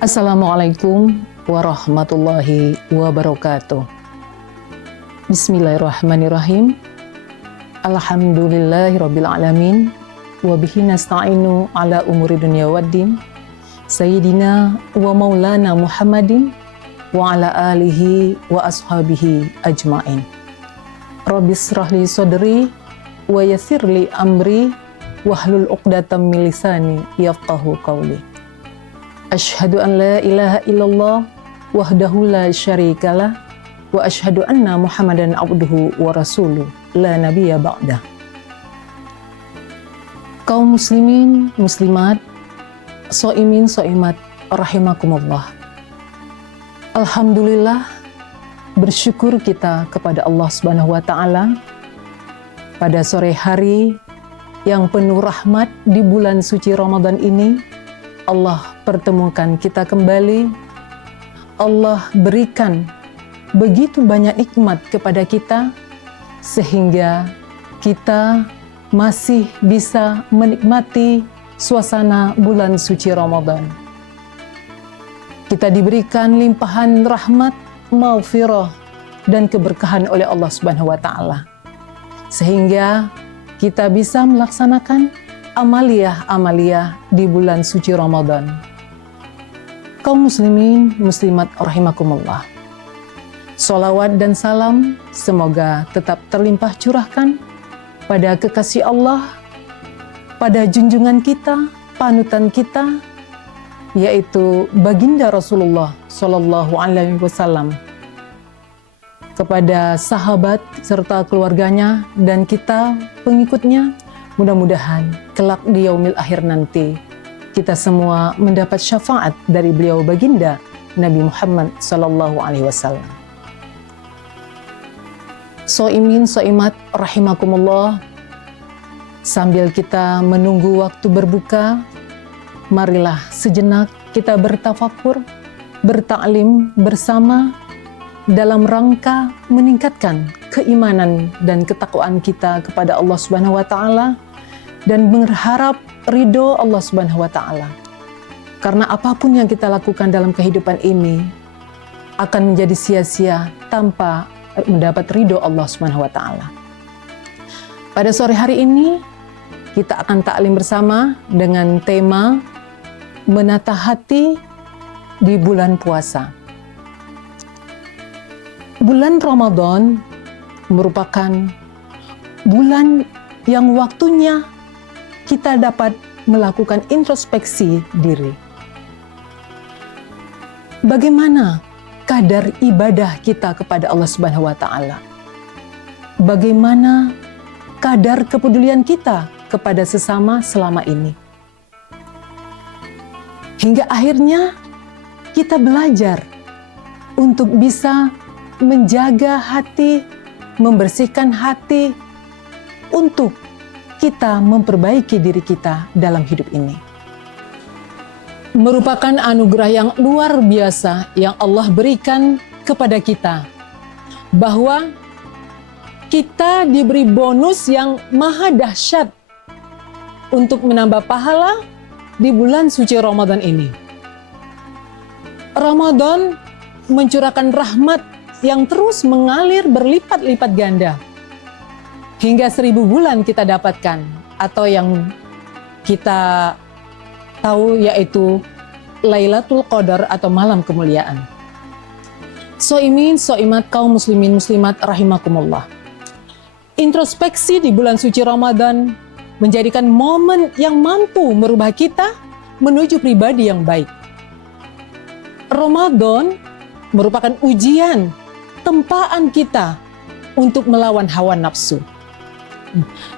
Assalamualaikum warahmatullahi wabarakatuh. Bismillahirrahmanirrahim. Alhamdulillahirabbil alamin wa bihi nasta'inu ala umuri dunya waddin. Sayyidina wa maulana Muhammadin wa ala alihi wa ashabihi ajmain. Rabbis shrahli sadri wa yassirli amri wahlul 'uqdatam min lisani yafqahu qawli. Asyhadu an la ilaha illallah wahdahu la syarikalah wa asyhadu anna Muhammadan abduhu wa rasuluh la nabiyya ba'dah. Kaum muslimin, muslimat, shaimin, shaimat rahimakumullah. Alhamdulillah, bersyukur kita kepada Allah Subhanahu wa taala pada sore hari yang penuh rahmat di bulan suci Ramadan ini. Allah pertemukan kita kembali. Allah berikan begitu banyak nikmat kepada kita sehingga kita masih bisa menikmati suasana bulan suci Ramadan. Kita diberikan limpahan rahmat, maghfirah dan keberkahan oleh Allah Subhanahu wa taala. Sehingga kita bisa melaksanakan amaliyah di bulan suci Ramadan. Kaum muslimin, muslimat rahimakumullah. Sholawat dan salam semoga tetap terlimpah curahkan pada kekasih Allah, pada junjungan kita, panutan kita, yaitu baginda Rasulullah Shallallahu Alaihi Wasallam, kepada sahabat serta keluarganya dan kita pengikutnya. Mudah-mudahan kelak di yaumil akhir nanti kita semua mendapat syafaat dari beliau baginda Nabi Muhammad sallallahu alaihi wasallam. Shaimin, shaimat rahimakumullah. Sambil kita menunggu waktu berbuka, marilah sejenak kita bertafakur, bertaklim bersama dalam rangka meningkatkan keimanan dan ketakwaan kita kepada Allah Subhanahu wa taala dan berharap ridho Allah Subhanahu wa taala. Karena apapun yang kita lakukan dalam kehidupan ini akan menjadi sia-sia tanpa mendapat ridho Allah Subhanahu wa taala. Pada sore hari ini kita akan taklim bersama dengan tema menata hati di bulan puasa. Bulan Ramadan merupakan bulan yang waktunya kita dapat melakukan introspeksi diri. Bagaimana kadar ibadah kita kepada Allah Subhanahu wa taala? Bagaimana kadar kepedulian kita kepada sesama selama ini? Hingga akhirnya kita belajar untuk bisa menjaga hati, membersihkan hati untuk kita memperbaiki diri kita dalam hidup ini. Merupakan anugerah yang luar biasa yang Allah berikan kepada kita, bahwa kita diberi bonus yang maha dahsyat untuk menambah pahala di bulan suci Ramadan ini. Ramadan mencurahkan rahmat yang terus mengalir berlipat-lipat ganda. Hingga 1000 bulan kita dapatkan, atau yang kita tahu yaitu Lailatul Qadar atau malam kemuliaan. Shaimin, shaimat, kaum muslimin, muslimat rahimakumullah. Introspeksi di bulan suci Ramadan menjadikan momen yang mampu merubah kita menuju pribadi yang baik. Ramadan merupakan ujian, tempaan kita untuk melawan hawa nafsu.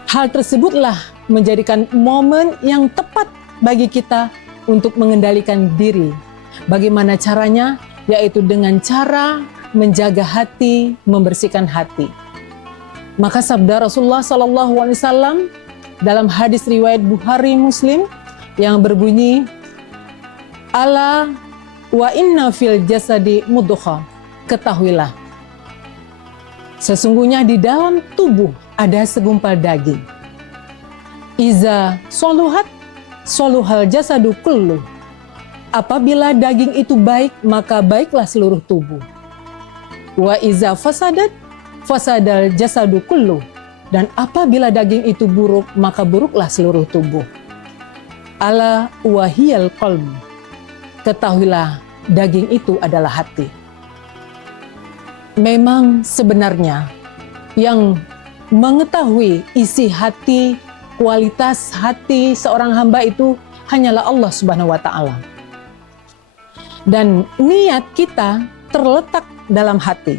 Hal tersebutlah menjadikan momen yang tepat bagi kita untuk mengendalikan diri. Bagaimana caranya? Yaitu dengan cara menjaga hati, membersihkan hati. Maka sabda Rasulullah SAW dalam hadis riwayat Bukhari Muslim yang berbunyi, "Ala wa inna fil jasadi mudghah." Ketahuilah, sesungguhnya di dalam tubuh ada segumpal daging. Iza soluhat soluhal jasadu kullu. Apabila daging itu baik, maka baiklah seluruh tubuh. Wa iza fasadat, fasadal jasadu kullu. Dan apabila daging itu buruk, maka buruklah seluruh tubuh. Ala wahiyal qalb. Ketahuilah, daging itu adalah hati. Memang sebenarnya yang mengetahui isi hati, kualitas hati seorang hamba itu hanyalah Allah Subhanahu wa Ta'ala. Dan niat kita terletak dalam hati,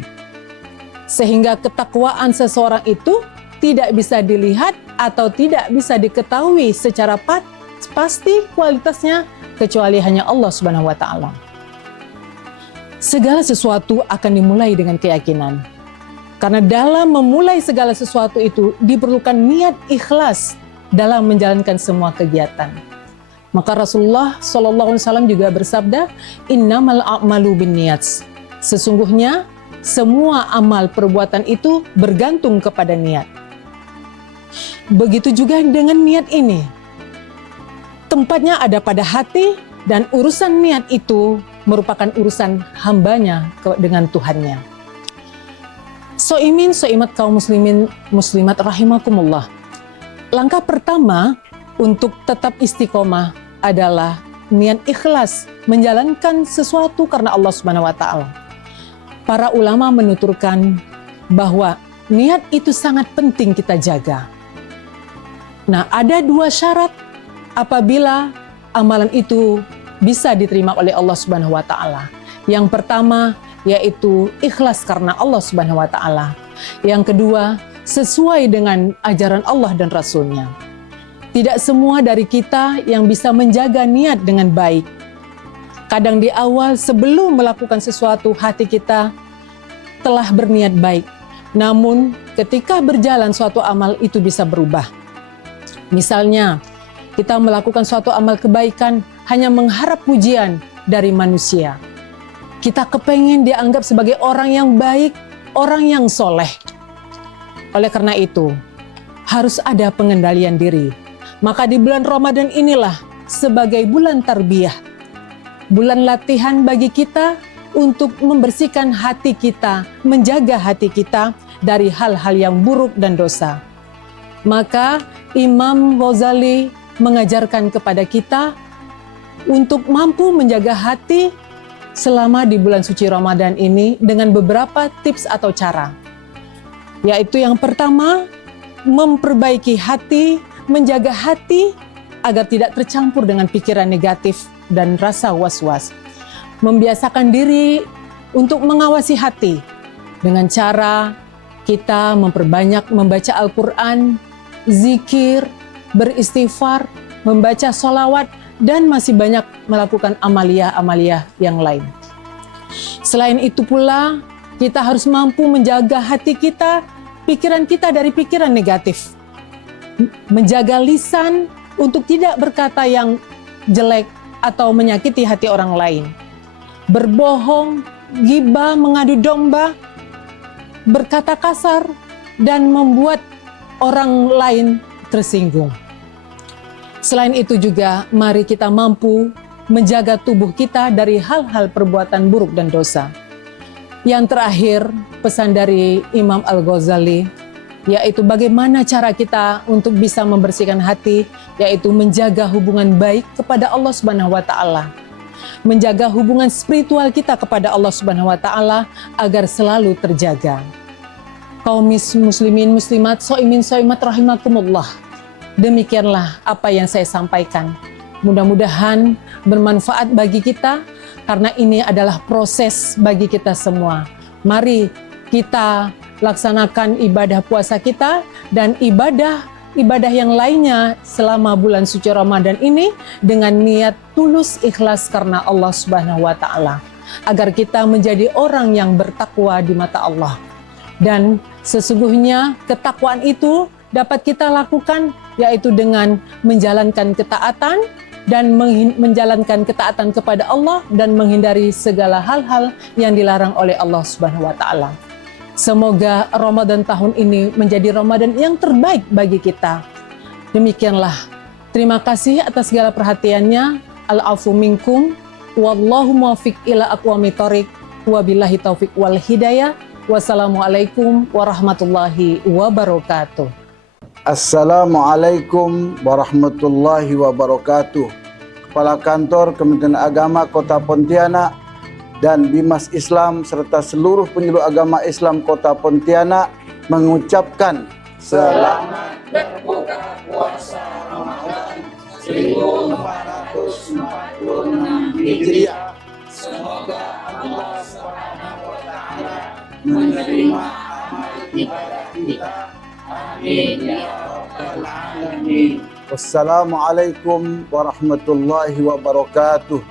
sehingga ketakwaan seseorang itu tidak bisa dilihat atau tidak bisa diketahui secara pasti kualitasnya kecuali hanya Allah Subhanahu wa Ta'ala. Segala sesuatu akan dimulai dengan keyakinan, karena dalam memulai segala sesuatu itu diperlukan niat ikhlas dalam menjalankan semua kegiatan. Maka Rasulullah SAW juga bersabda, innamal a'malu binniyat. Sesungguhnya semua amal perbuatan itu bergantung kepada niat. Begitu juga dengan niat ini. Tempatnya ada pada hati, dan urusan niat itu merupakan urusan hambanya dengan Tuhannya. Soimat kaum muslimin muslimat rahimakumullah. Langkah pertama untuk tetap istiqomah adalah niat ikhlas menjalankan sesuatu karena Allah Subhanahu wa Ta'ala. Para ulama menuturkan bahwa niat itu sangat penting kita jaga. Nah, ada dua syarat apabila amalan itu bisa diterima oleh Allah Subhanahu wa Ta'ala. Yang pertama yaitu ikhlas karena Allah Subhanahu wa Ta'ala. Yang kedua, sesuai dengan ajaran Allah dan Rasul-Nya. Tidak semua dari kita yang bisa menjaga niat dengan baik. Kadang di awal sebelum melakukan sesuatu, hati kita telah berniat baik. Namun ketika berjalan suatu amal itu bisa berubah. Misalnya, kita melakukan suatu amal kebaikan hanya mengharap pujian dari manusia. Kita kepengen dianggap sebagai orang yang baik, orang yang soleh. Oleh karena itu, harus ada pengendalian diri. Maka di bulan Ramadan inilah sebagai bulan tarbiyah, bulan latihan bagi kita untuk membersihkan hati kita, menjaga hati kita dari hal-hal yang buruk dan dosa. Maka Imam Ghazali mengajarkan kepada kita untuk mampu menjaga hati selama di bulan suci Ramadan ini dengan beberapa tips atau cara. Yaitu yang pertama, memperbaiki hati, menjaga hati agar tidak tercampur dengan pikiran negatif dan rasa was-was. Membiasakan diri untuk mengawasi hati dengan cara kita memperbanyak membaca Al-Quran, zikir, beristighfar, membaca sholawat, dan masih banyak melakukan amaliyah-amaliyah yang lain. Selain itu pula, kita harus mampu menjaga hati kita, pikiran kita dari pikiran negatif. Menjaga lisan untuk tidak berkata yang jelek atau menyakiti hati orang lain. Berbohong, ghibah, mengadu domba, berkata kasar, dan membuat orang lain tersinggung. Selain itu juga, mari kita mampu menjaga tubuh kita dari hal-hal perbuatan buruk dan dosa. Yang terakhir, pesan dari Imam Al-Ghazali, yaitu bagaimana cara kita untuk bisa membersihkan hati, yaitu menjaga hubungan baik kepada Allah Subhanahu wa Ta'ala. Menjaga hubungan spiritual kita kepada Allah Subhanahu wa Ta'ala agar selalu terjaga. Kaum muslimin muslimat, soimin soimat rahimakumullah. Demikianlah apa yang saya sampaikan. Mudah-mudahan bermanfaat bagi kita, karena ini adalah proses bagi kita semua. Mari kita laksanakan ibadah puasa kita dan ibadah yang lainnya selama bulan suci Ramadan ini dengan niat tulus ikhlas karena Allah Subhanahu wa Ta'ala, agar kita menjadi orang yang bertakwa di mata Allah. Dan sesungguhnya ketakwaan itu dapat kita lakukan yaitu dengan menjalankan ketaatan dan menjalankan ketaatan kepada Allah dan menghindari segala hal-hal yang dilarang oleh Allah Subhanahu wa Ta'ala. Semoga Ramadan tahun ini menjadi Ramadan yang terbaik bagi kita. Demikianlah. Terima kasih atas segala perhatiannya. Al-afu minkum. Wallahu muwaffiq ila aqwamit thoriq. Wabillahi taufik wal hidayah. Wassalamualaikum warahmatullahi wabarakatuh. Assalamualaikum warahmatullahi wabarakatuh. Kepala Kantor Kementerian Agama Kota Pontianak dan Bimas Islam serta seluruh penyuluh agama Islam Kota Pontianak mengucapkan selamat berbuka puasa Ramadan 1446 Hijriah. Semoga Allah Subhanahu wa taala menerima amal ibadah kita. Amin ya rabbal alamin. Wassalamualaikum warahmatullahi wabarakatuh.